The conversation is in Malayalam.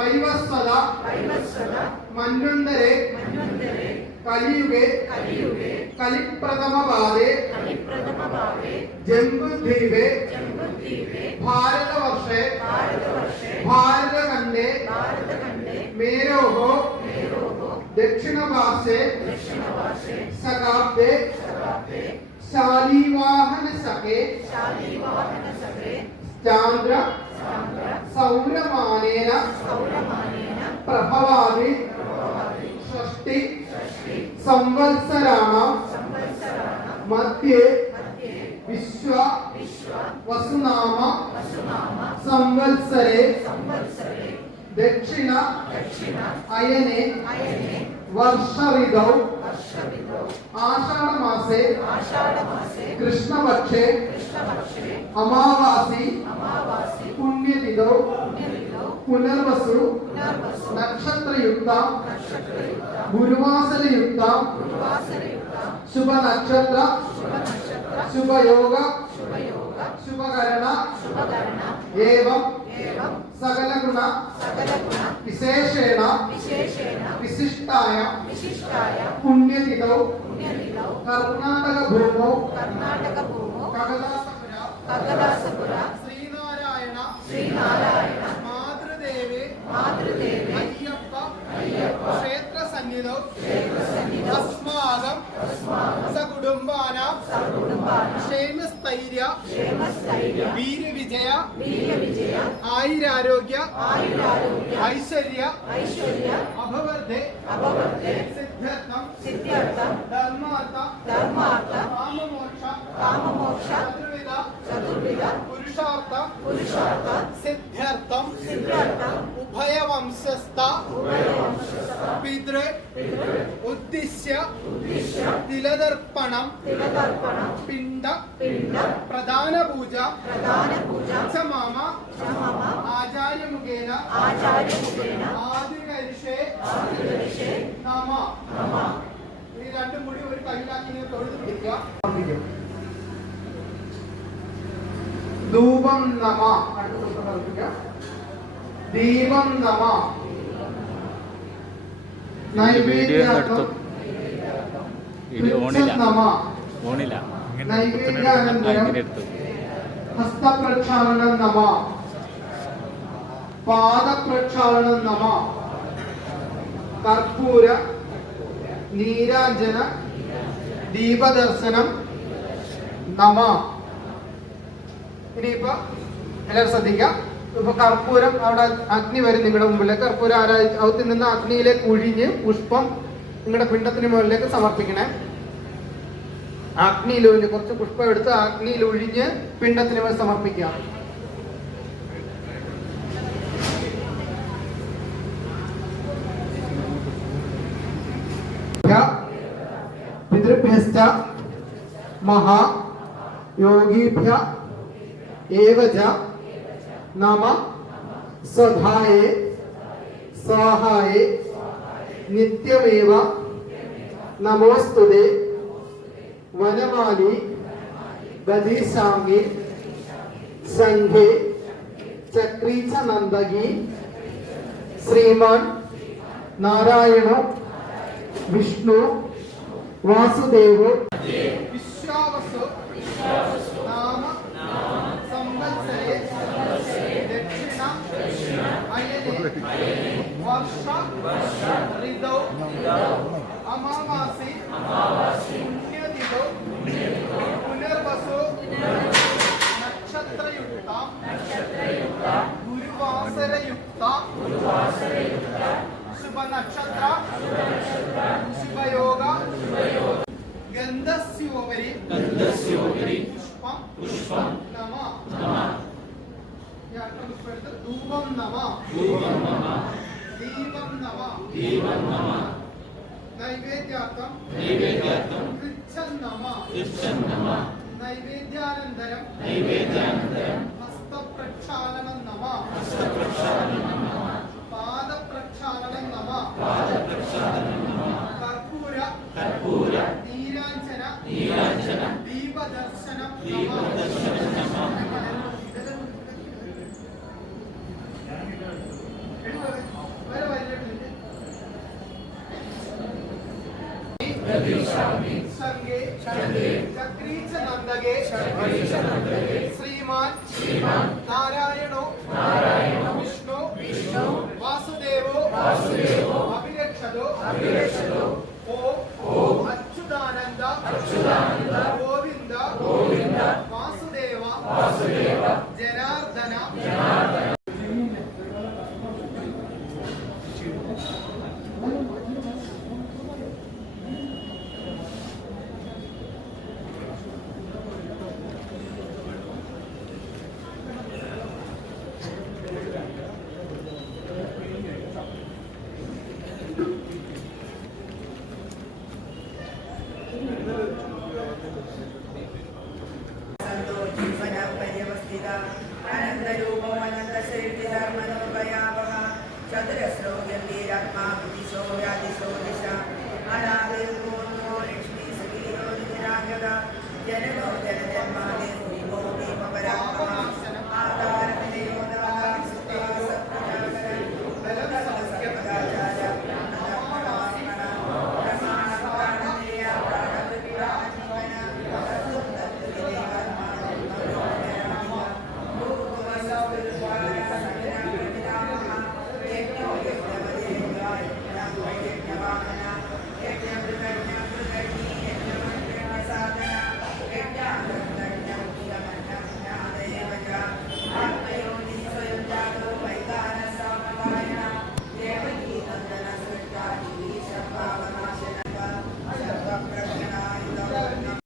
വൈവസ്വത മന്വന്തരെ കലിയുഗേ കലിപ്രഥമപാദേ ജംബുദ്വീപേ ഭാരതവർഷേ ഭാരതഖണ്ഡേ മേരോः ദക്ഷിണപാർശ്വേ ശതാബ്ദേ ശാലിവാഹനശകേ ചാന്ദ്ര സൗരമാനേന പ്രഭവാദി ഷഷ്ടി സംവത്സരാണാം മധ്യേ വിശ്വ വസുനാമ സംവത്സരേ ദക്ഷിണ അയനെ വർഷഋതൗ ആഷാഢമാസേ കൃഷ്ണപക്ഷേ അമാവാസി പുണ്യതിഥൗ പുനർവസു നക്ഷത്രയുക്ത ഗുരുവാസരയുക്ത ശുഭനക്ഷത്ര ശുഭയോഗ ശുഭകരണ ഏവം സകലഗുണ വിശേഷേണ വിശിഷ്ടായ പുണ്യതിഥൗ കർണാടക ഭൂമോ കകലാസപുര ശ്രീനാരായണ മാതൃദേവേ അയ്യപ്പ ക്ഷേത്രസന്നിധൗ അസ്മാകം സകുടുംബാനാം ക്ഷേമസ്ഥൈര്യ വീരവിജയ ആയുരാരോഗ്യ ഐശ്വര്യ അഭവർദ്ധേ സിദ്ധ്യർത്ഥം ധർമാർത്ഥ കാമമോക്ഷ ചതുർവിധ പുരുഷാർത്ഥ സിദ്ധ്യർത്ഥം ഉഭയവംശസ്ഥ പിതൃ ഉദ്ദിശ്യ തിലതർപ്പണം പിണ്ഡ പ്രധാന പൂജ ചമാമ ആചാര്യമുഖേന ആദികരിഷേ നമ. ഈ രണ്ടും കൂടി ഒരു കയ്യിലാക്കി തൊഴുത് പിടിക്കുക. ധൂപം നമ. അടുത്ത ദീപം നമ. നൈവേദ്യാർത്ഥം നൈവേദ്യാനന്തരം ഹസ്തപ്രക്ഷാളനം നമ. പാദപ്രക്ഷാളനം നമ. കർപ്പൂര നീരാഞ്ജന ദീപദർശനം നമ. ഇനിയിപ്പോ എല്ലാവരും ശ്രദ്ധിക്കാം. ഇപ്പൊ കർപ്പൂരം അവിടെ അഗ്നി വരും നിങ്ങളുടെ മുമ്പിലേക്ക്. കർപ്പൂരം അകത്തിൽ നിന്ന് അഗ്നിയിലേക്ക് ഒഴിഞ്ഞ് പുഷ്പം നിങ്ങളുടെ പിണ്ടത്തിന് മുകളിലേക്ക് സമർപ്പിക്കണേ. അഗ്നിയിൽ ഒഴിഞ്ഞ് കുറച്ച് പുഷ്പം എടുത്ത് അഗ്നിയിൽ ഒഴിഞ്ഞ് പിണ്ടത്തിന് മുകളിൽ സമർപ്പിക്കുക. പിതൃഭ്യശ്ച മഹാ യോഗീഭ്യ ഏവച നമ സ്വധായേ സ്വാഹായേ നിത്യമേവ നമോസ്തുതേ വനമാലി ബദീശാംഗി സംഘേ ചക്രീച നന്ദകി ശ്രീമാൻ നാരായണ വിഷ്ണു വാസുദേവോ വിശ്വാവസു നാമ സംവത്സരേ ദക്ഷിണ അയനെ വർഷ ഋതൗ അമാവാസി പുണ്യതിഥൗ പുനർവസു നക്ഷത്രയുക്ത ഗുരുവാസരയുക്ത ശുഭനക്ഷത്ര ശുഭയോഗ ഗന്ധസ്യോപരി പുഷ്പം നമ. ധൂപം നമ. ദീപം നമ. നൈവേദ്യാർത്ഥം കൃച്ഛൻ നമ. നൈവേദ്യാനന്തരം ഹസ്തപ്രക്ഷാളനം നമ. പാദപ്രക്ഷാളനം നമ. കർപ്പൂര നീരാഞ്ജന ദീപദർശനം നമ. ശങ്കേ ചക്രീച്ച നന്ദകേ ശ്രീമാൻ നാരായണോ വിഷ്ണു വാസുദേവോ അഭിരക്ഷതോ